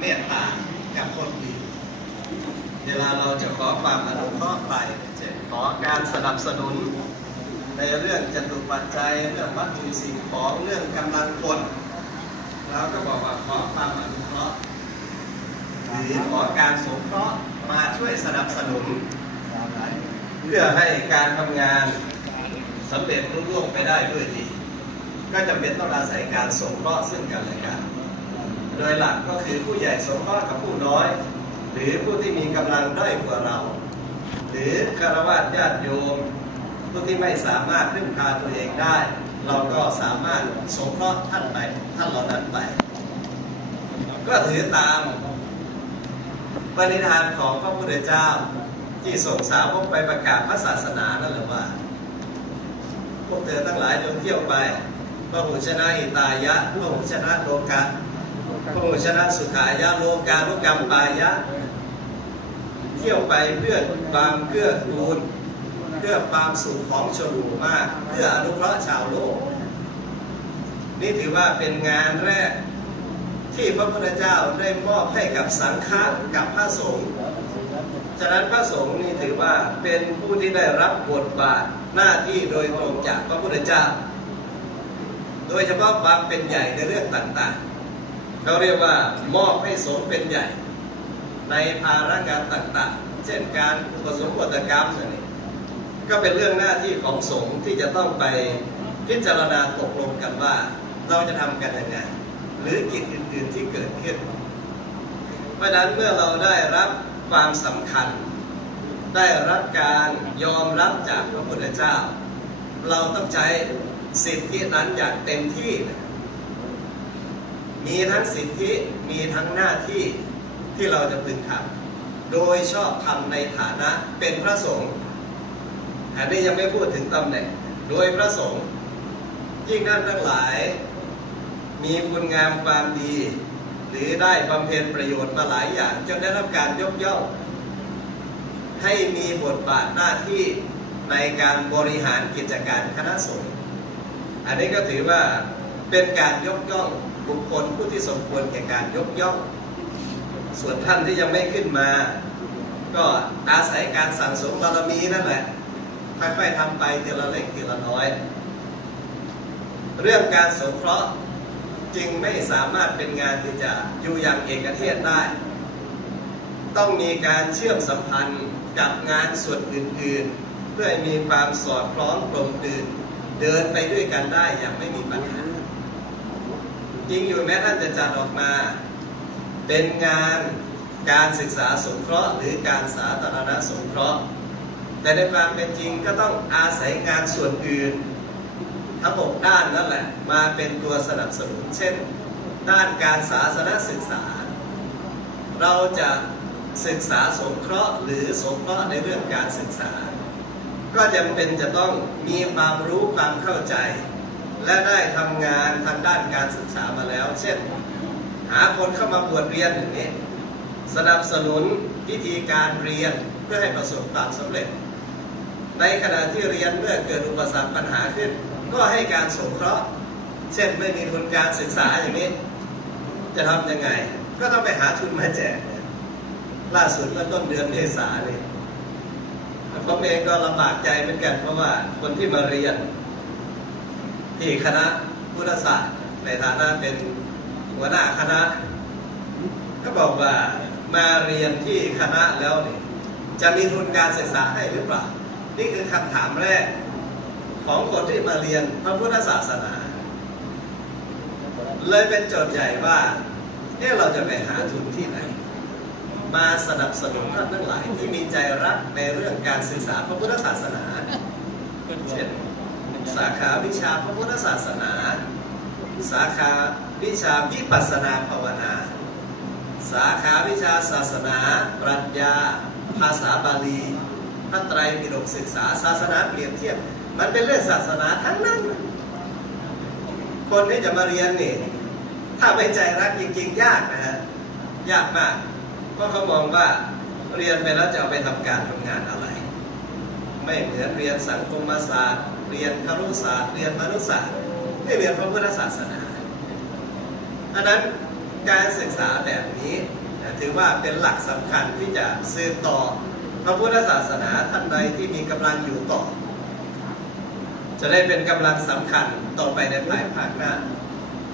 เมตตากับคนอื่นเวลาเราจะขอความอนุเคราะห์ไปเช่นขอการสนับสนุน ในเรื่องจตุปัจจัยเรื่องวัตถุสิ่งของเรื่องกำลังคนเราก็บอกว่าขอความอนุเคราะห์หรือขอการสงเคราะห์มาช่วยสนับสนุน เพื่อให้การทำงานสำเร็จรุ่งร่วงไปได้ด้วยดี ก็จำเป็นต้องอาศัยการสงเคราะห์ซึ่งกันและกัน โดยหลักก็คือผู้ใหญ่สงเคราะห์กับผู้น้อย หรือผู้ที่มีกำลังด้อยกว่าเรา หรือคารวะญาติโยม ผู้ที่ไม่สามารถพึ่งพาตัวเองได้ เราก็สามารถสงเคราะห์ท่านไปท่านเหล่านั้นไป ก็ถือตามปณิธานของพระพุทธเจ้าที่ส่งสาวกไปประกาศพระศาสนานั่นแหละว่า พวกเธอทั้งหลายจงเที่ยวไปพระหุชนะอิตายะพระหุชนะโลกาพระ หุชนะสุขายะโลกาลุกรรมปายะ เที่ยวไปเพื่อความเกื้อกูลเพื่อความสุขของชนหมู่มาก เพื่ออนุเคราะห์ชาวโลก นี่ถือว่าเป็นงานแรกที่พระพุทธเจ้าได้มอบให้กับสังฆะกับพระสงฆ์ฉะนั้นพระสงฆ์นี่ถือว่าเป็นผู้ที่ได้รับบทบาทหน้าที่โดยตรงจากพระพุทธเจ้า โดยเฉพาะความเป็นใหญ่ในเรื่องต่างๆ เขาเรียกว่ามอบให้สงเป็นใหญ่ ในภาระงานต่างๆ เช่นการอุปสมบทกรรมนี่ก็เป็นเรื่องหน้าที่ของสงฆ์ที่จะต้องไปพิจารณาตกลงกันว่า เราจะทำกันยังไงหรือกิจอื่นๆที่เกิดขึ้น เพราะนั้นเมื่อเราได้รับความสำคัญ ได้รับการยอมรับจากพระพุทธเจ้า เราต้องใช้สิทธินั้นอย่างเต็มที่ มีทั้งสิทธิมีทั้งหน้าที่ที่เราจะพึงทำโดยชอบทำในฐานะเป็นพระสงฆ์อันนี้ยังไม่พูดถึงตำแหน่ง โดยพระสงฆ์ยิ่งท่านทั้งหลาย มีคุณงามความดี หรือได้บำเพ็ญประโยชน์มาหลายอย่างจนได้รับการยกย่องให้มีบทบาทหน้าที่ในการบริหารกิจการคณะสงฆ์อันนี้ก็ถือว่าเป็นการยกย่อง บุคคลผู้ที่สมควรแก่การยกย่อง ส่วนท่านที่ยังไม่ขึ้นมา ก็อาศัยการสั่งสมบารมีนั่นแหละค่อยๆทำไปทีละเล็กทีละน้อย เรื่องการสงเคราะห์จึงไม่สามารถเป็นงานที่จะอยู่อย่างเอกเทศได้ ต้องมีการเชื่อมสัมพันธ์กับงานส่วนอื่นๆ เพื่อให้มีความสอดคล้องกลมกลืนเดินไปด้วยกันได้อย่างไม่มีปัญหา ริงอยู่แม้ท่านจะจัดออกมา เป็นงานการศึกษาสงเคราะห์หรือการสาธารณสงเคราะห์ แต่ในความเป็นจริงก็ต้องอาศัยงานส่วนอื่น ทั้งหกด้านนั่นแหละมาเป็นตัวสนับสนุน เช่น ด้านการศาสนศึกษา เราจะศึกษาสงเคราะห์ หรือสงเคราะห์ในเรื่องการศึกษา ก็จำเป็นจะต้องมีความรู้ความเข้าใจ และได้ทำงานทางด้านการศึกษามาแล้ว เช่น หาคนเข้ามาบวชเรียนอย่างนี้ สนับสนุนวิธีการเรียนเพื่อให้ประสบความสำเร็จ ในขณะที่เรียนเมื่อเกิดอุปสรรคปัญหาขึ้น ก็ให้การสงเคราะห์ เช่นไม่มีทุนการศึกษาอย่างนี้ จะทำยังไง ก็ต้องไปหาทุนมาแจกล่าสุดเมื่อต้นเดือนเมษาเนี่ยผมเองก็ลำบากใจเหมือนกันเพราะว่าคนที่มาเรียน ที่คณะพุทธศาสตร์ในฐานะเป็นหัวหน้าคณะ ก็บอกว่ามาเรียนที่คณะแล้วนี่จะมีทุนการศึกษาให้หรือเปล่า นี่คือคำถามแรกของคนที่มาเรียนพระพุทธศาสนา เลยเป็นโจทย์ใหญ่ว่าเอ๊ะเราจะไปหาทุนที่ไหน มาสนับสนุนท่านทั้งหลายที่มีใจรักในเรื่องการศึกษาพระพุทธศาสนาเช่น สาขาวิชาพระพุทธศาสนา สาขาวิชาวิปัสสนาภาวนา สาขาวิชาศาสนา ปรัชญา ภาษาบาลีพระไตรปิฎกศึกษาศาสนาเปรียบเทียบ มันเป็นเรื่องศาสนาทั้งนั้น คนที่จะมาเรียนนี่ถ้าไม่ใจรักจริงๆ ยากนะฮะยากมาก เพราะเขามองว่าเรียนไปแล้วจะเอาไปทำการทำงานอะไร ไม่เหมือนเรียนสังคมศาสตร์ เรียนครุศาสตร์ เรียนมนุษยศาสตร์ไม่เรียนพระพุทธศาสนาอันนั้นการศึกษาแบบนี้ถือว่าเป็นหลักสำคัญที่จะสืบต่อพระพุทธศาสนาท่านใดที่มีกำลังอยู่ต่อ จะได้เป็นกำลังสำคัญต่อไปในภายภาคหน้า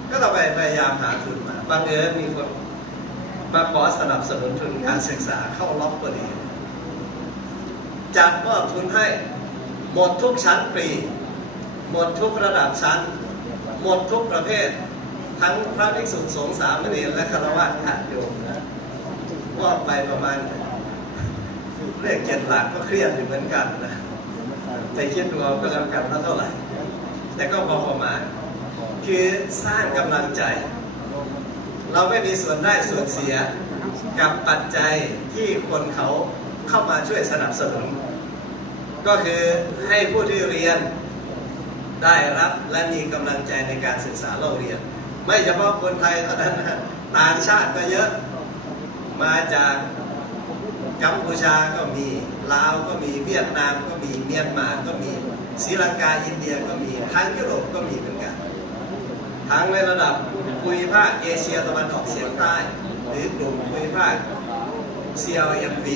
ก็ต่อไปพยายามหาทุนมาบางเอิญมีคนมาขอสนับสนุนทุนการศึกษาเข้าล็อกพอดีจัดมอบทุนให้ หมดทุกชั้นปรี หมดทุกระดับชั้น หมดทุกประเภท ทั้งพระภิกษุสงฆ์สามเณรและคารวะญาติโยมนะมอบไปประมาณเลขเจ็ดหลักก็เครียดอยู่เหมือนกันนะแต่คิดดูเอาก็แล้วกันว่าเท่าไหร่ แต่ก็พอประมาณ คือสร้างกำลังใจ เราไม่มีส่วนได้ส่วนเสียกับปัจจัยที่คนเขาเข้ามาช่วยสนับสนุน ก็คือให้ผู้ที่เรียนได้รับและมีกำลังใจในการศึกษาเราเรียน ไม่เฉพาะคนไทยเท่านั้นนะต่างชาติก็เยอะมาจากกัมพูชาก็มีลาวก็มีเวียดนามก็มีเมียนมาก็มีศรีลังกาอินเดียก็มีทั้งยุโรปก็มีเหมือนกันทั้งในระดับภูมิภาคเอเชียตะวันออกเฉียงใต้ หรือกลุ่มภูมิภาค CLMV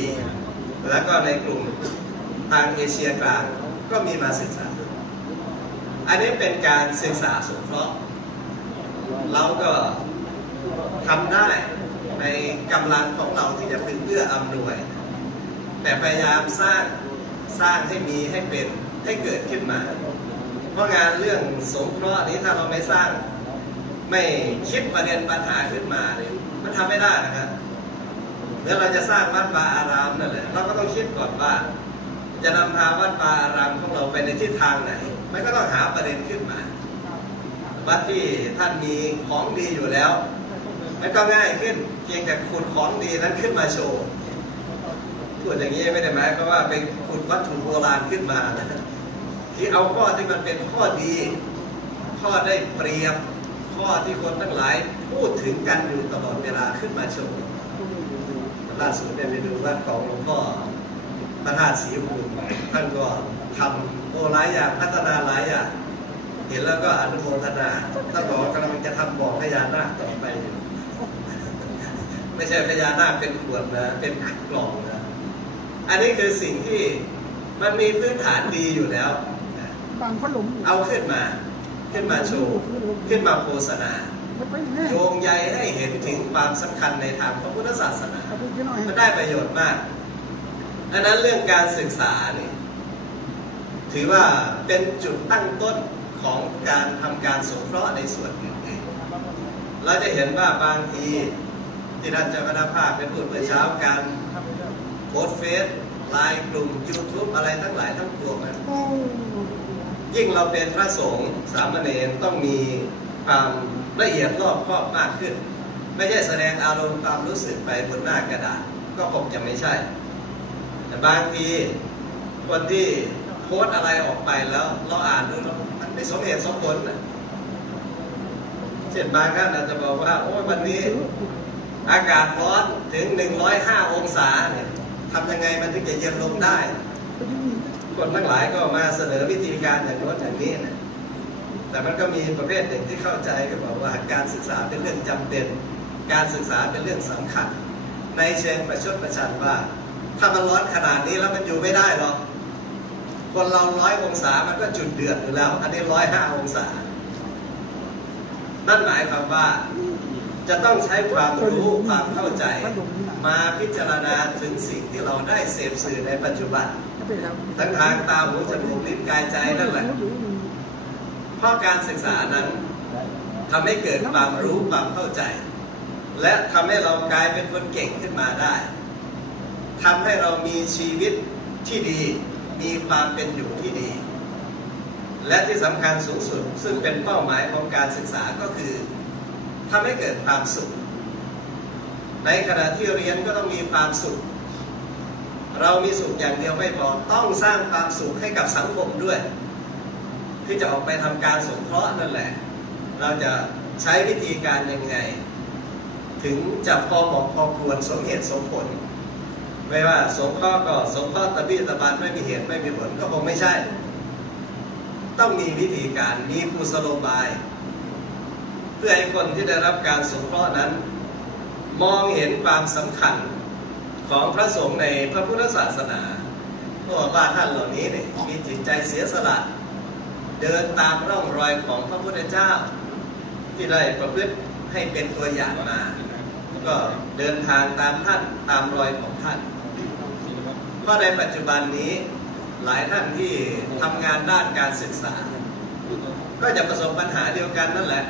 แล้วก็ในกลุ่ม ทางเอเชียกลางก็มีมาศึกษา อันนี้เป็นการศึกษาสงเคราะห์เราก็ทำได้ในกำลังของเราที่จะเป็นเพื่ออำนวย แต่พยายามสร้างสร้างให้มีให้เป็นให้เกิดขึ้นมา เพราะงานเรื่องสงเคราะห์นี้ถ้าเราไม่สร้างไม่คิดประเด็นปัญหาขึ้นมาเนี่ยมันทำไม่ได้นะครับเมื่อเราจะสร้างวัดวาอารามนั่นแหละเราก็ต้องคิดก่อนว่า จะนำพาวัดวาอารามของเราไปในทิศทางไหน มันก็ต้องหาประเด็นขึ้นมา วัดที่ท่านมีของดีอยู่แล้ว มันก็ง่ายขึ้นเพียงแต่ขุดของดีนั้นขึ้นมาโชว์พูดอย่างนี้ไม่ได้หมายความว่าไปขุดวัตถุโบราณขึ้นมาที่เอาข้อที่มันเป็นข้อดี ข้อได้เปรียบ ข้อที่คนทั้งหลายพูดถึงกันอยู่ตลอดเวลาขึ้นมาโชว์ล่าสุดได้ไปดูวัดของหลวงพ่อ พระธาตุศรีภูมิท่านก็ทำโอหลายอย่างพัฒนาหลายอย่างเห็นแล้วก็อนุโมทนาท่านบอกว่ากำลังจะทำบ่อพญานาคต่อไปอยู่ไม่ใช่พญานาคเป็นขวดนะเป็นกล่องนะอันนี้คือสิ่งที่มันมีพื้นฐานดีอยู่แล้วนะบางพัดลมเอาขึ้นมา ขึ้นมาโชว์ขึ้นมาโฆษณาไปแน่โยงใยให้เห็นถึงความสำคัญในทางพระพุทธศาสนาเอาไปกินหน่อยมันได้ประโยชน์มาก ดังนั้นเรื่องการศึกษาเนี่ยถือว่าเป็นจุดตั้งต้นของการทำการสงเคราะห์ในส่วนอื่นๆเราจะเห็นว่าบางทีที่ท่านเจ้าคณะภาคเป็นพูดเมื่อเช้าการโพสเฟซไลน์กลุ่ม YouTube อะไรทั้งหลายทั้งปวงนั้นยิ่งเราเป็นพระสงฆ์สามเณรต้องมีความละเอียดรอบคอบมากขึ้น ไม่ใช่แสดงอารมณ์ความรู้สึกไปบนหน้ากระดาษก็คงจะไม่ใช่ บางทีคนที่โพสอะไรออกไปแล้ว เราอ่านดูแล้วมันไม่สมเหตุสมผลนะเช่นบางท่านอาจจะบอกว่าโอ้ยวันนี้อากาศร้อนถึง 105 องศาเนี่ยทำยังไงมันถึงจะเย็นลงได้ คนทั้งหลายก็มาเสนอวิธีการอย่างโน้นอย่างนี้นะแต่มันก็มีประเภทหนึ่งที่เข้าใจก็บอกว่าการศึกษาเป็นเรื่องจำเป็น การศึกษาเป็นเรื่องสำคัญ ในเชิงประชดประชันว่า ถ้ามันร้อนขนาดนี้แล้วมันอยู่ไม่ได้หรอก คนเราร้อยองศามันก็จุดเดือดอยู่แล้ว อันนี้ร้อยห้าองศา นั่นหมายความว่าจะต้องใช้ความรู้ความเข้าใจ มาพิจารณาถึงสิ่งที่เราได้เสพสื่อในปัจจุบันทั้งทางตาหูจมูกลิ้นกายใจนั่นแหละเพราะการศึกษานั้นทำให้เกิดความรู้ความเข้าใจ และทำให้เรากลายเป็นคนเก่งขึ้นมาได้ ทำให้เรามีชีวิตที่ดี มีความเป็นอยู่ที่ดี และที่สำคัญสูงสุด ซึ่งเป็นเป้าหมายของการศึกษาก็คือทำให้เกิดความสุข ในขณะที่เรียนก็ต้องมีความสุข เรามีสุขอย่างเดียวไม่พอต้องสร้างความสุขให้กับสังคมด้วย ที่จะออกไปทำการสงเคราะห์นั่นแหละ เราจะใช้วิธีการยังไง ถึงจะพอเหมาะพอควรสมเหตุสมผล ไม่ว่าสงเคราะห์ก็สงเคราะห์ตะบี้ตะบันไม่มีเหตุไม่มีผลก็คงไม่ใช่ ต้องมีวิธีการมีกุศโลบาย เพื่อให้คนที่ได้รับการสงเคราะห์นั้น มองเห็นความสำคัญของพระสงฆ์ในพระพุทธศาสนาเพราะว่าท่านเหล่านี้เนี่ยมีจิตใจเสียสละเดินตามร่องรอยของพระพุทธเจ้า ที่ได้ประพฤติให้เป็นตัวอย่างมา ก็เดินทางตามท่านตามรอยของท่าน เพราะในปัจจุบันนี้หลายท่านที่ทำงานด้านการศึกษา ก็จะประสบปัญหาเดียวกันนั่นแหละ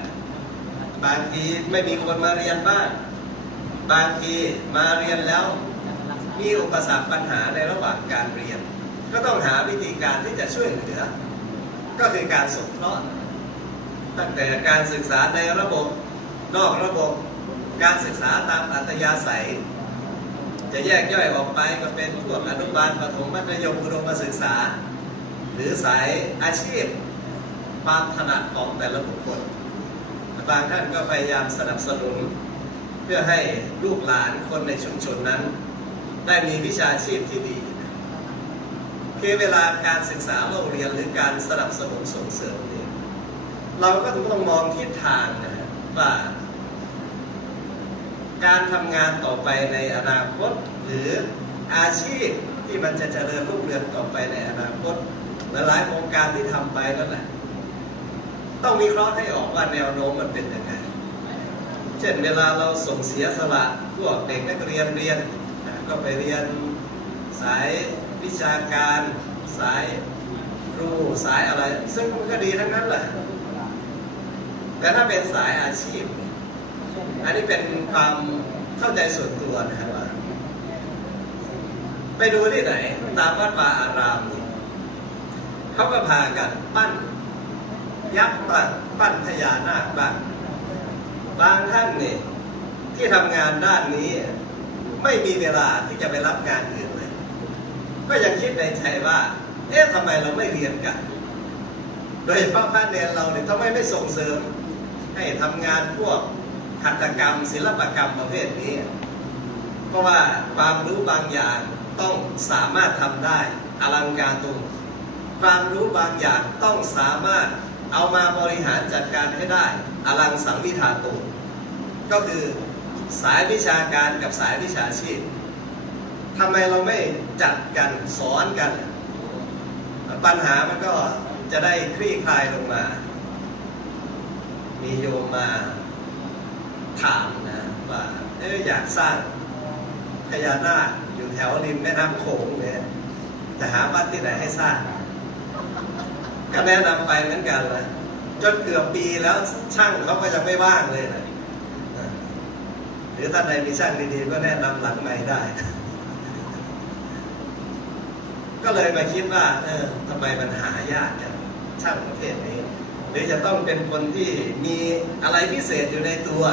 บางทีไม่มีคนมาเรียนบ้าง บางทีมาเรียนแล้ว มีอุปสรรคปัญหาในระหว่างการเรียน ก็ต้องหาวิธีการที่จะช่วยเหลือ ก็คือการสงเคราะห์ตั้งแต่การศึกษาในระบบ นอกระบบ การศึกษาตามอัธยาศัย จะแยกย่อยออกไปก็เป็นพวกอนุบาลประถมมัธยมอุดมศึกษา หรือสายอาชีพความถนัดของแต่ละบุคคลบางท่านก็พยายามสนับสนุน เพื่อให้ลูกหลานคนในชุมชนนั้น ได้มีวิชาชีพที่ดีคือเวลาการศึกษาโรงเรียนหรือการสนับสนุนส่งเสริมเนี่ยเราก็ต้องมองทิศทางนะว่า การทำงานต่อไปในอนาคต หรืออาชีพที่มันจะเจริญรุ่งเรืองต่อไปในอนาคตหลายโครงการที่ทำไปนั่นแหละต้องวิเคราะห์ให้ออกว่าแนวโน้มมันเป็นยังไง เช่นเวลาเราส่งเสียสละพวกเด็กนักเรียนเรียน ก็ไปเรียนสายวิชาการ สายครูสายอะไร ซึ่งมันก็ดีทั้งนั้นแหละ แต่ถ้าเป็นสายอาชีพเอันนี้เป็นความเข้าใจส่วนตัวนะครับว่า ไปดูที่ไหน ตามวัดป่าอารามเขาก็พากันปั้น ยักษ์บ้างปั้นพญานาคบ้างบางท่านเนี่ยที่ทำงานด้านนี้ ไม่มีเวลาที่จะไปรับงานอื่นเลย ก็ยังคิดในใจว่า เอ๊ะทำไมเราไม่เรียนกัน โดยเฉพาะพระเนรเราเนี่ยทำไมไม่ส่งเสริมให้ทำงานพวก หัตถกรรม ศิลปกรรมประเภทนี้ เพราะว่าความรู้บางอย่างต้องสามารถทำได้อลังการตุงความรู้บางอย่างต้องสามารถเอามาบริหารจัดการให้ได้อลังสังวิธาตุงก็คือสายวิชาการกับสายวิชาชีพทำไมเราไม่จัดกันสอนกัน ปัญหามันก็จะได้คลี่คลายลงมา มีโยมมา ถามนะว่าเอออยากสร้างพญานาคอยู่แถวริมแม่น้ำโขงเนี่ยจะหาวัดที่ไหนให้สร้าง ก็แนะนำไปเหมือนกันนะจนเกือบปีแล้วช่างเขาก็ยังไม่ว่างเลยนะหรือท่านใดมีช่างดีๆก็แนะนำหลังใหม่ได้ ก็เลยมาคิดว่า เออทำไมมันหายากจังช่างประเภทนี้ หรือจะต้องเป็นคนที่มีอะไรพิเศษอยู่ในตัว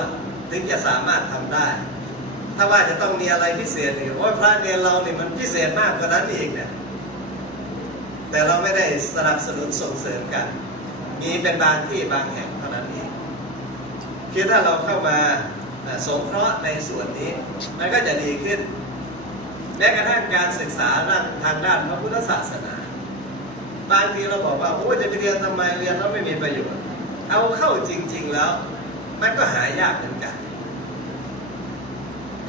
ถึงจะสามารถทำได้ ถ้าว่าจะต้องมีอะไรพิเศษนี่โอ้ยพระเนรเราเนี่ยมันพิเศษมากกว่านั้นอีกเนี่ยแต่เราไม่ได้สนับสนุนส่งเสริมกัน มีเป็นบางที่บางแห่งเท่านั้นเองคือถ้าเราเข้ามาสงเคราะห์ในส่วนนี้ มันก็จะดีขึ้นแม้กระทั่งการศึกษาด้านทางด้านพระพุทธศาสนา บางทีเราบอกว่าโอ้จะไปเรียนทำไมเรียนแล้วไม่มีประโยชน์ เอาเข้าจริง ๆแล้ว มันก็หายากเหมือนกัน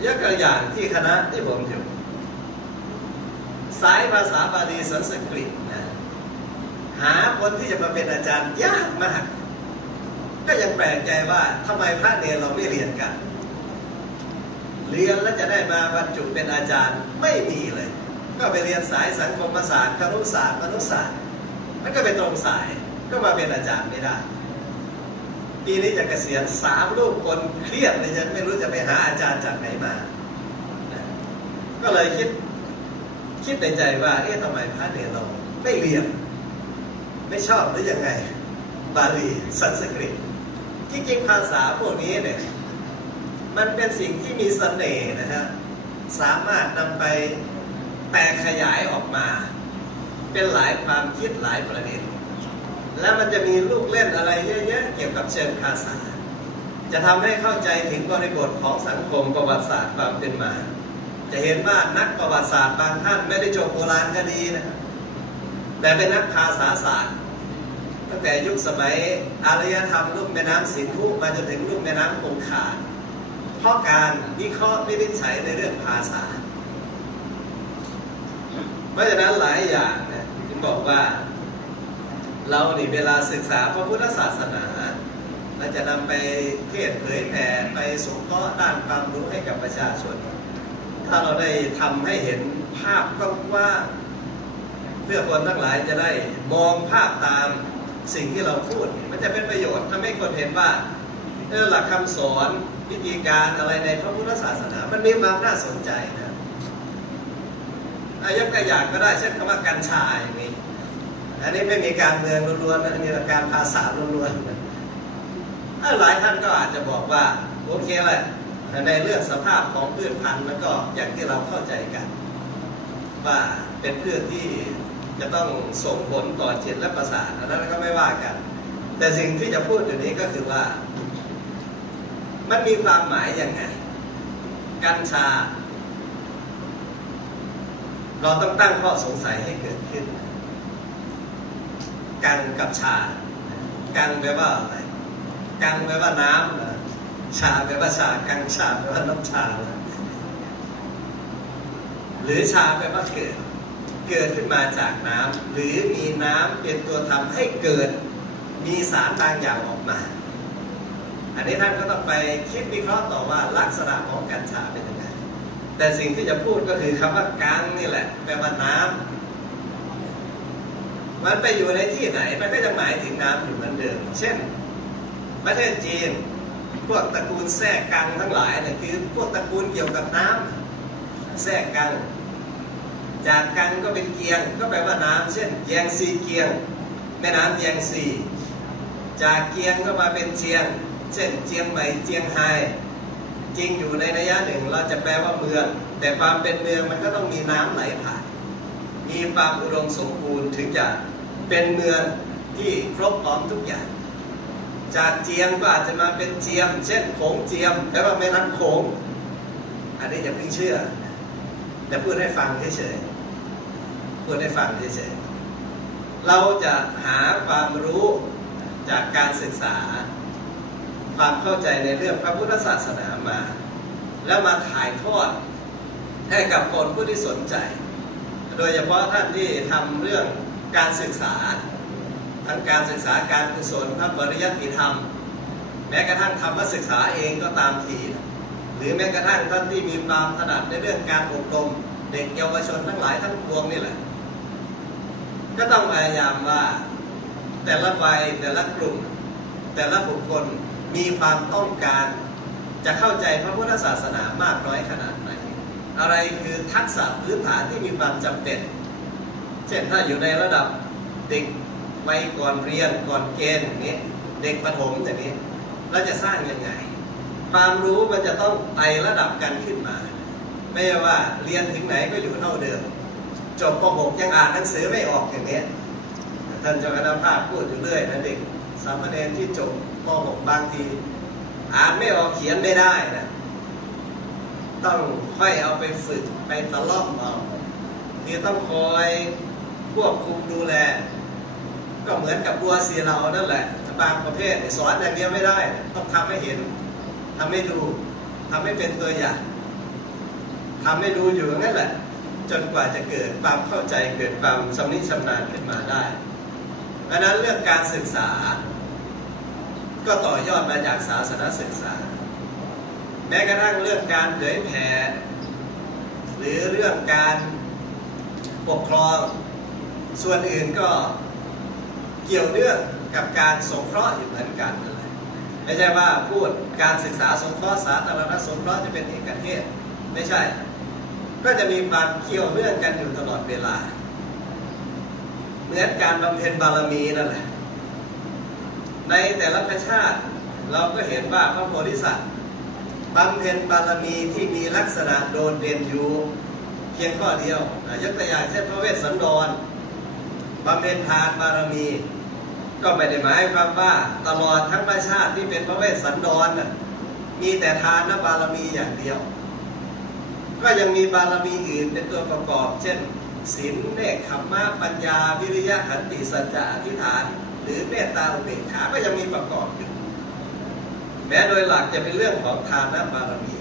ยกตัวอย่างที่คณะที่ผมอยู่ สายภาษาบาลีสันสกฤตนะหาคนที่จะมาเป็นอาจารย์ยากมาก ก็ยังแปลกใจว่าทำไมพระเนรเราไม่เรียนกัน เรียนแล้วจะได้มาบรรจุเป็นอาจารย์ไม่มีเลย ก็ไปเรียนสายสังคมศาสตร์ครุศาสตร์มนุษยศาสตร์มันก็ไปตรงสายก็มาเป็นอาจารย์ไม่ได้ ปีนี้จะเกษียณสามลูกคนเครียดเลยยังไม่รู้จะไปหาอาจารย์จากไหนมา ก็เลยคิดคิดในใจว่า เอ๊ะทำไมพระเนรเราไม่เรียน ไม่ชอบหรือยังไง บาลีสันสกฤตจริงๆภาษาพวกนี้เนี่ย มันเป็นสิ่งที่มีเสน่ห์นะฮะ สามารถนำไปแตกขยายออกมา เป็นหลายความคิดหลายประเด็น แล้วมันจะมีลูกเล่นอะไรเยอะๆเกี่ยวกับเชิงภาษา จะทำให้เข้าใจถึงบริบทของสังคมประวัติศาสตร์ความเป็นมา จะเห็นว่านักประวัติศาสตร์บางท่านไม่ได้จบโบราณคดีนะครับแต่เป็นนักภาษาศาสตร์ ตั้งแต่ยุคสมัยอารยธรรมลุ่มแม่น้ำสินธุมาจนถึงลุ่มแม่น้ำคงคาเพราะการวิเคราะห์วินิจฉัยในเรื่องภาษาเพราะฉะนั้นหลายอย่างเนี่ยถึงบอกว่า เรานี่เวลาศึกษาพระพุทธศาสนาเราจะนำไปเทศเผยแผ่ไปสงเคราะห์ด้านความรู้ให้กับประชาชน ถ้าเราได้ทำให้เห็นภาพกว้างเพื่อคนทั้งหลายจะได้มองภาพตามสิ่งที่เราพูด มันจะเป็นประโยชน์ทำให้คนเห็นว่าเออหลักคำสอนวิธีการอะไรในพระพุทธศาสนา มันมีความน่าสนใจนะอายกตัวอย่างก็ได้เช่นคำว่ากัญชาอย่างนี้ อันนี้ไม่มีการเมืองล้วนๆนะมีแต่การภาษาล้วนๆนะเอ้อหลายท่านก็อาจจะบอกว่าโอเคแหละในเรื่องสภาพของพืชพันธุ์มันก็อย่างที่เราเข้าใจกัน ว่าเป็นพืชที่จะต้องส่งผลต่อจิตและประสาทอันนั้นก็ไม่ว่ากัน แต่สิ่งที่จะพูดอยู่นี้ก็คือว่า มันมีความหมายยังไง กัญชา เราต้องตั้งข้อสงสัยให้เกิดขึ้น กังกับชา กังแปลว่าอะไร กังแปลว่าน้ำชาแปลว่าชา กังชาแปลว่าน้ำชา หรอหรือชาแปลว่าเกิด เกิดขึ้นมาจากน้ำหรือมีน้ำเป็นตัวทำให้เกิด มีสารบางอย่างออกมา อันนี้ท่านก็ต้องไปคิดวิเคราะห์ต่อว่าลักษณะของกัญชาเป็นยังไง แต่สิ่งที่จะพูดก็คือคำว่ากังนี่แหละ แปลว่าน้ำ มันไปอยู่ในที่ไหนมันก็จะหมายถึงน้ำอยู่เหมือนเดิม เช่น ประเทศจีน พวกตระกูลแทรกกังทั้งหลายเนี่ยคือพวกตระกูลเกี่ยวกับน้ำแทรกกัง จากกังก็เป็นเกียง ก็แปลว่าน้ำเช่นแยงซีเกียง แม่น้ำแยงซีจากเกียงก็มาเป็นเจียง เช่นเจียงใหม่เจียงไฮ้จริงอยู่ในนัยะหนึ่งเราจะแปลว่าเมือง แต่ความเป็นเมืองมันก็ต้องมีน้ำไหลผ่าน มีความอุดมสมบูรณ์ถึงจะเป็นเมืองที่ครบพร้อมทุกอย่าง จากเจียงก็อาจจะมาเป็นเจียม เช่นโขงเจียมแปลว่าแม่น้ำโขง อันนี้อย่าเพิ่งเชื่อ แต่พูดให้ฟังเฉยๆพูดให้ฟังเฉยๆเราจะหาความรู้จากการศึกษา ความเข้าใจในเรื่องพระพุทธศาสนามา แล้วมาถ่ายทอดให้กับคนผู้ที่สนใจ โดยเฉพาะท่านที่ทำเรื่องการศึกษา ทั้งการศึกษาการกุศลพระปริยัติธรรม แม้กระทั่งธรรมศึกษาเองก็ตามทีหรือแม้กระทั่งท่านที่มีความถนัดในเรื่องการอบรมเด็กเยาวชนทั้งหลายทั้งปวงนี่แหละ ก็ต้องพยายามว่าแต่ละวัยแต่ละกลุ่ม แต่ละบุคคลมีความต้องการจะเข้าใจพระพุทธศาสนามากน้อยขนาดไหน อะไรคือทักษะพื้นฐานที่มีความจำเป็น เช่นถ้าอยู่ในระดับเด็กวัยก่อนเรียนก่อนเกณฑ์อย่างนี้ เด็กประถมอย่างนี้ เราจะสร้างยังไง ความรู้มันจะต้องไต่ระดับกันขึ้นมา ไม่ว่าเรียนถึงไหนก็อยู่เท่าเดิม จบป .6 ยังอ่านหนังสือไม่ออกอย่างนี้ท่านเจ้าคณะภาคพูดอยู่เรื่อยนะเด็กสามเณรที่จบป .6 บางที อ่านไม่ออกเขียนไม่ได้นะ ต้องค่อยเอาไปฝึกไปตะล่อมเอาคือต้องคอยควบคุมดูแล ก็เหมือนกับบัวเสียเรานั่นแหละบางประเภทสอนอย่างเดียวไม่ได้ ต้องทำให้เห็นทำให้ดูทำให้เป็นตัวอย่างทำให้ดูอยู่นั่นแหละ จนกว่าจะเกิดความเข้าใจเกิดความสำนิชำนาญขึ้นมาได้ดังนั้นเรื่องการศึกษา ก็ต่อยอดมาจากศาสนศึกษา แม้กระทั่งเรื่องการเผยแผ่หรือเรื่องการปกครอง ส่วนอื่นก็เกี่ยวเนื่องกับการสงเคราะห์อยู่เหมือนกันนั่นแหละไม่ใช่ว่าพูดการศึกษาสงเคราะห์สาธารณสงเคราะห์จะเป็นเอกเทศไม่ใช่ ก็จะมีความเกี่ยวเนื่องกันอยู่ตลอดเวลา เหมือนการบำเพ็ญบารมีนั่นแหละในแต่ละประชาติเราก็เห็นว่าพระโพธิสัตว์ บำเพ็ญบารมีที่มีลักษณะโดดเด่นอยู่เพียงข้อเดียวยกตัวอย่างเช่นพระเวสสันดรบำเพ็ญทานบารมี ก็ไม่ได้หมายความว่าตลอดทั้งประชาติที่เป็นพระเวสสันดรมีแต่ทานบารมีอย่างเดียว ก็ยังมีบารมีอื่นเป็นตัวประกอบ เช่นศีลเนคขมมะปัญญา วิริยะขันติสัจจะอธิษฐาน หรือเมตตาอุเบกขาก็ยังมีประกอบอยู่ แม้โดยหลักจะเป็นเรื่องของทานบารมี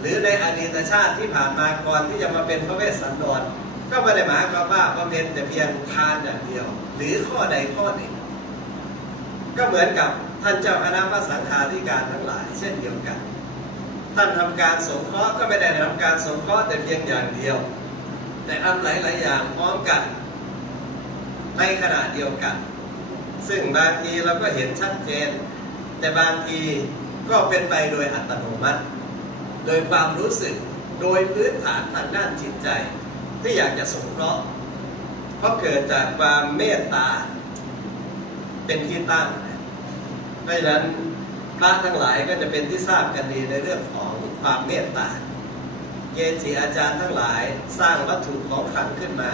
หรือในอดีตชาติที่ผ่านมาก่อนที่จะมาเป็นพระเวสสันดร ก็ไม่ได้หมายความว่าบำเพ็ญแต่เพียงทานอย่างเดียว หรือข้อใดข้อหนึ่ง ก็เหมือนกับท่านเจ้าคณะพระสังฆาธิการทั้งหลาย เช่นเดียวกัน ท่านทำการสงเคราะห์ก็ไม่ได้ทำการสงเคราะห์แต่เพียงอย่างเดียว แต่ทำหลายๆอย่างพร้อมกันในขณะเดียวกัน ซึ่งบางทีเราก็เห็นชัดเจน แต่บางทีก็เป็นไปโดยอัตโนมัติ โดยความรู้สึกโดยพื้นฐานทางด้านจิตใจ ที่อยากจะสงเคราะห์เพราะเกิดจากความเมตตา เป็นที่ตั้งเพราะฉะนั้นพระทั้งหลายก็จะเป็นที่ทราบกันดีในเรื่องของความเมตตาเกจิอาจารย์ทั้งหลายสร้างวัตถุของขลังขึ้นมา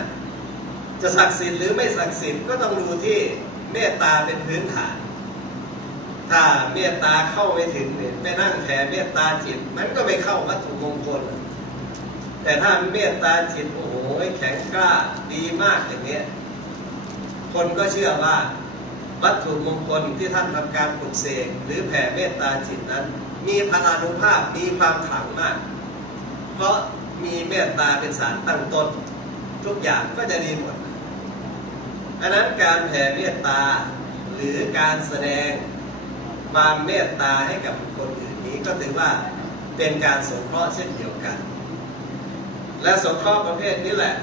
จะศักดิ์สิทธิ์หรือไม่ศักดิ์สิทธิ์ก็ต้องดูที่เมตตาเป็นพื้นฐาน ถ้าเมตตาเข้าไม่ถึงเนี่ยไปนั่งแผ่เมตตาจิต มันก็ไม่เข้าวัตถุมงคล แต่ถ้าเมตตาจิตโอ้โหแข็งกล้าดีมากอย่างเนี้ยคนก็เชื่อว่าวัตถุมงคลที่ท่านทำการปลุกเสกหรือแผ่เมตตาจิตนั้น มีพลานุภาพมีความขลังมาก เพราะมีเมตตาเป็นสารตั้งต้น ทุกอย่างก็จะดีหมดดังนั้นการแผ่เมตตาหรือการแสดง ความเมตตาให้กับบุคคนอื่นนี้ก็ถือว่าเป็นการสงเคราะห์เช่นเดียวกัน และสงเคราะห์ประเภทนี้แหละ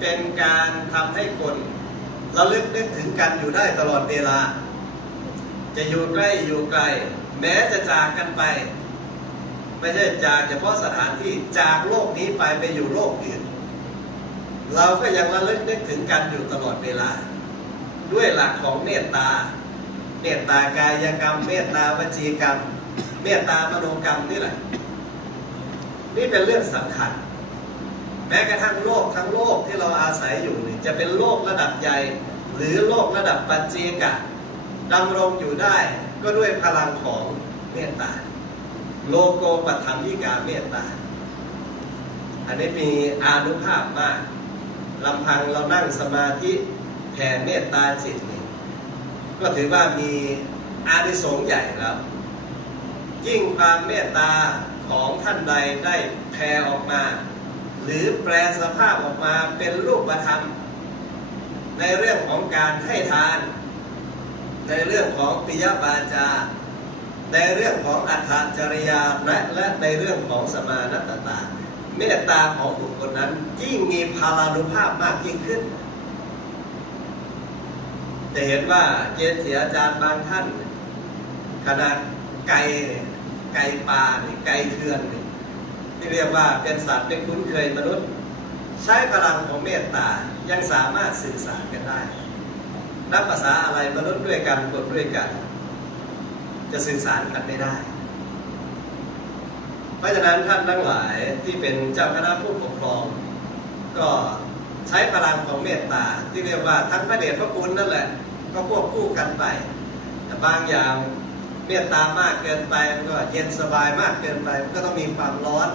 เป็นการทำให้คนเราลึกนึกถึงกันอยู่ได้ตลอดเวลา จะอยู่ใกล้อยู่ไกล แม้จะจากกันไป ไม่ใช่จากเฉพาะสถานที่จากโลกนี้ไปไปอยู่โลกอื่น เราก็ยังระลึกนึกถึงกันอยู่ตลอดเวลา ด้วยหลักของเมตตา เมตตากายกรรม เมตตาวจีกรรม เมตตามโนกรรมนี่แหละ นี่เป็นเรื่องสำคัญ แม้กระทั่งโลกทั้งโลกที่เราอาศัยอยู่นี่จะเป็นโลกระดับใหญ่ หรือโลกระดับปัจเจกะดำรงอยู่ได้ก็ด้วยพลังของเมตตา โลโกปัฏฐามิกาเมตตา อันนี้มีอานุภาพมากลำพังเรานั่งสมาธิแผ่เมตตาจิต ก็ถือว่ามีอานิสงส์ใหญ่แล้ว ยิ่งความเมตตาของท่านใดได้แผ่ออกมา หรือแปลสภาพออกมาเป็นรูปธรรม ในเรื่องของการให้ทาน ในเรื่องของปิยวาจา ในเรื่องของอัตถจริยาและและในเรื่องของสมานัตตาเมตตาของบุคคลนั้นยิ่งมีพลานุภาพมากยิ่งขึ้น จะเห็นว่าเกจิอาจารย์บางท่านขนาดไก่ไก่ป่าไก่เถื่อนที่เรียกว่าเป็นสัตว์เป็นคุ้นเคยมนุษย์ ใช้พลังของเมตตายังสามารถสื่อสารกันได้ นับภาษาอะไรมนุษย์ด้วยกันคนด้วยกัน จะสื่อสารกันไม่ได้ เพราะฉะนั้นท่านทั้งหลายที่เป็นเจ้าคณะผู้ปกครอง ก็ใช้พลังของเมตตาที่เรียกว่าทั้งพระเดชพระคุณนั่นแหละ ก็ควบคู่กันไป แต่บางอย่างเมตตามากเกินไปมันก็เย็นสบายมากเกินไปมันก็ต้องมีความร้อน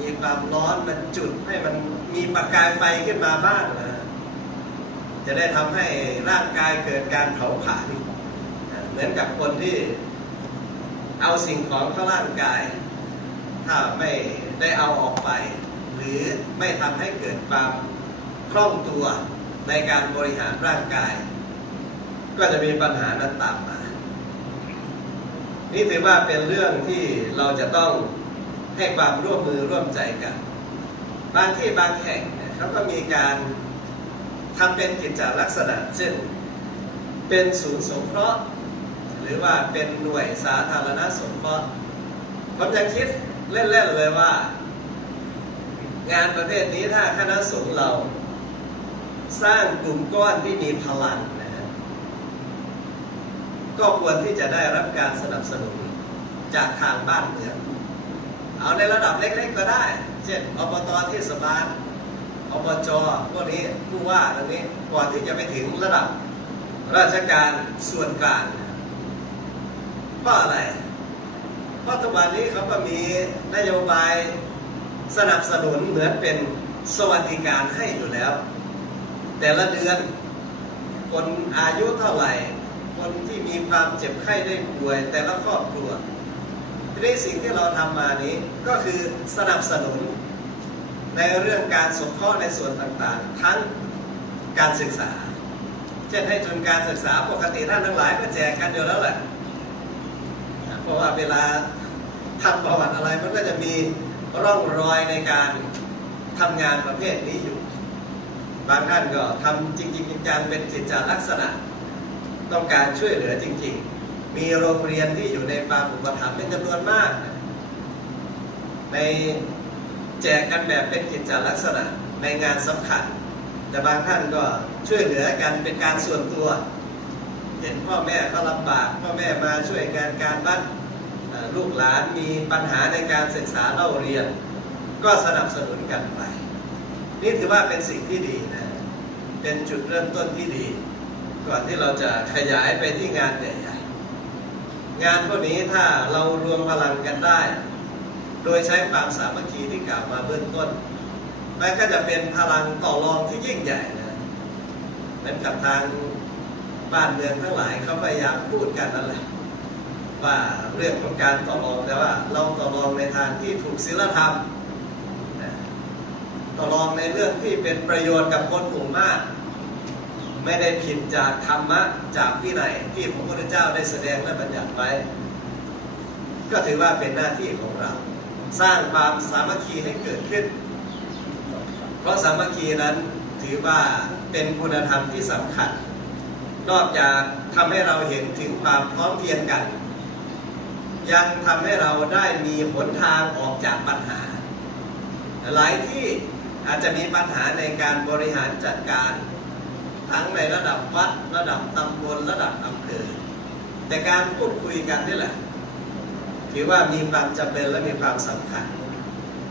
มีความร้อนมันจุดให้มันมีประกายไฟขึ้นมาบ้างนะจะได้ทำให้ร่างกายเกิดการเผาผลาญเหมือนกับคนที่เอาสิ่งของเข้าร่างกาย ถ้าไม่ได้เอาออกไป หรือไม่ทำให้เกิดความคล่องตัว ในการบริหารร่างกาย ก็จะมีปัญหานั้นตามมา นี่ถือว่าเป็นเรื่องที่เราจะต้องให้ความร่วมมือร่วมใจกัน บางที่บางแห่งเนี่ยเขาก็มีการทำเป็นกิจลักษณะเช่นเป็นศูนย์สงเคราะห์ หรือว่าเป็นหน่วยสาธารณสงเคราะห์ผมยังคิดเล่นๆเลยว่า งานประเภทนี้ถ้าคณะสงฆ์เรา สร้างกลุ่มก้อนที่มีพลังนะฮะก็ควรที่จะได้รับการสนับสนุนจากทางบ้านเมืองเอาในระดับเล็กๆก็ได้ เช่นอบตเทศบาลอบจพวกนี้ผู้ว่าตรงนี้ก่อนที่จะไปถึงระดับราชการส่วนกลางเพราะอะไรเพราะทุกวันนี้เขาก็มีนโยบายสนับสนุนเหมือนเป็นสวัสดิการให้อยู่แล้ว แต่ละเดือน คนอายุเท่าไหร่ คนที่มีความเจ็บไข้ได้ป่วย แต่ละครอบครัวทีนี้สิ่งที่เราทำมานี้ก็คือสนับสนุนในเรื่องการสงเคราะห์ในส่วนต่างๆ ทั้งการศึกษา เช่นให้ทุนการศึกษาปกติท่านทั้งหลายก็แจกกันอยู่แล้วแหละเพราะว่าเวลาทำประวัติอะไรมันก็จะมีร่องรอยในการทำงานประเภทนี้อยู่ บางท่านก็ทำจริงๆจังเป็นกิจจลักษณะ ต้องการช่วยเหลือจริง ๆ มีโรงเรียนที่อยู่ในความอุปถัมภ์เป็นจำนวนมาก ในแจกกันแบบเป็นกิจจลักษณะในงานสำคัญ แต่บางท่านก็ช่วยเหลือกันเป็นการส่วนตัวเห็นพ่อแม่เขาลำบากพ่อแม่มาช่วยงานการบ้านลูกหลานมีปัญหาในการศึกษาเล่าเรียน ก็สนับสนุนกันไป นี่ถือว่าเป็นสิ่งที่ดีนะ เป็นจุดเริ่มต้นที่ดี ก่อนที่เราจะขยายไปที่งานใหญ่ๆ งานพวกนี้ถ้าเรารวมพลังกันได้ โดยใช้ความสามัคคีที่กล่าวมาเบื้องต้น มันก็จะเป็นพลังต่อรองที่ยิ่งใหญ่นะเหมือนกับทางบ้านเมืองทั้งหลายเขาพยายามพูดกันนั่นแหละว่าเรื่องของการต่อรองแต่ว่าเราต่อรองในทางที่ถูกศีลธรรม ต่อรองในเรื่องที่เป็นประโยชน์กับคนหมู่มาก ไม่ได้ผิดจากธรรมะจากวินัยที่พระพุทธเจ้าได้แสดงและบัญญัติไว้ ก็ถือว่าเป็นหน้าที่ของเรา สร้างความสามัคคีให้เกิดขึ้น เพราะสามัคคีนั้นถือว่าเป็นคุณธรรมที่สำคัญ นอกจากทำให้เราเห็นถึงความพร้อมเพรียงกัน ยังทำให้เราได้มีหนทางออกจากปัญหา หลายที่ อาจจะมีปัญหาในการบริหารจัดการ ทั้งในระดับวัดระดับตำบลระดับอำเภอแต่การพูดคุยกันนี่แหละถือว่ามีความจำเป็นและมีความสำคัญ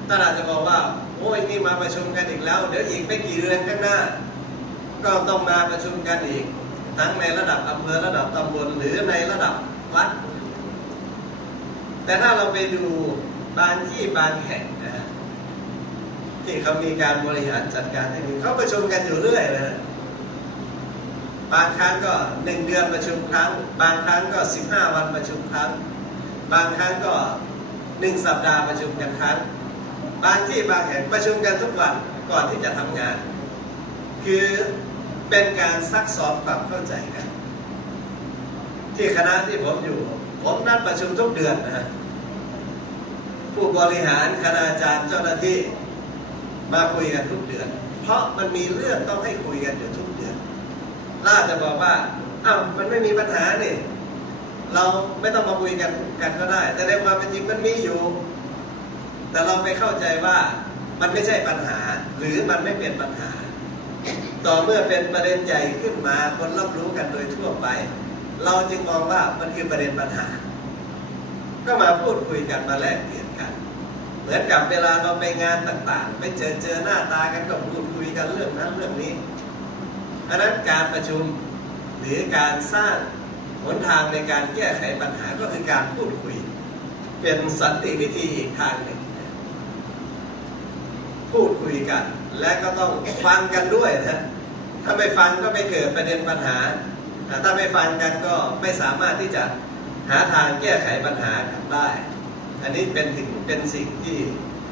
ถ้าอาจจะบอกว่าโอ้ยนี่มาประชุมกันอีกแล้ว เดี๋ยวอีกไม่กี่เดือนข้างหน้า ก็ต้องมาประชุมกันอีก ทั้งในระดับอำเภอระดับตำบลหรือในระดับวัด แต่ถ้าเราไปดูบางที่บางแห่งนะ ที่เขามีการบริหารจัดการที่นี่เขาประชุมกันอยู่เรื่อยนะบางครั้งก็หนึ่งเดือนประชุมครั้ง บางครั้งก็สิบห้าวันประชุมครั้ง บางครั้งก็หนึ่งสัปดาห์ประชุมกันครั้ง บางที่บางแห่งประชุมกันทุกวันก่อนที่จะทำงาน คือเป็นการซักซ้อมความเข้าใจกัน ที่คณะที่ผมอยู่ ผมนัดประชุมทุกเดือนนะผู้บริหารคณาจารย์เจ้าหน้าที่ มาคุยกันทุกเดือน เพราะมันมีเรื่องต้องให้คุยกันอยู่ทุกเดือนล่าจะบอกว่าอ้าวมันไม่มีปัญหานี่เราไม่ต้องมาคุยกันกันก็ได้ แต่ในความเป็นจริงมันมีอยู่ แต่เราไปเข้าใจว่ามันไม่ใช่ปัญหา หรือมันไม่เป็นปัญหา ต่อเมื่อเป็นประเด็นใหญ่ขึ้นมาคนรับรู้กันโดยทั่วไป เราจึงมองว่ามันคือประเด็นปัญหา ก็มาพูดคุยกันมาแลกเปลี่ยน เหมือนกับเวลาเราไปงานต่างๆ ไปเจอเจอหน้าตากันก็พูดคุยกันเรื่องนั้นเรื่องนี้อันนั้นการประชุมหรือการสร้างหนทางในการแก้ไขปัญหาก็คือการพูดคุย เป็นสันติวิธีอีกทางหนึ่ง พูดคุยกัน และก็ต้องฟังกันด้วยนะถ้าไม่ฟังก็ไม่เกิดประเด็นปัญหา ถ้าไม่ฟังกันก็ไม่สามารถที่จะหาทางแก้ไขปัญหากันได้ อันนี้เป็นถึงเป็นสิ่งที่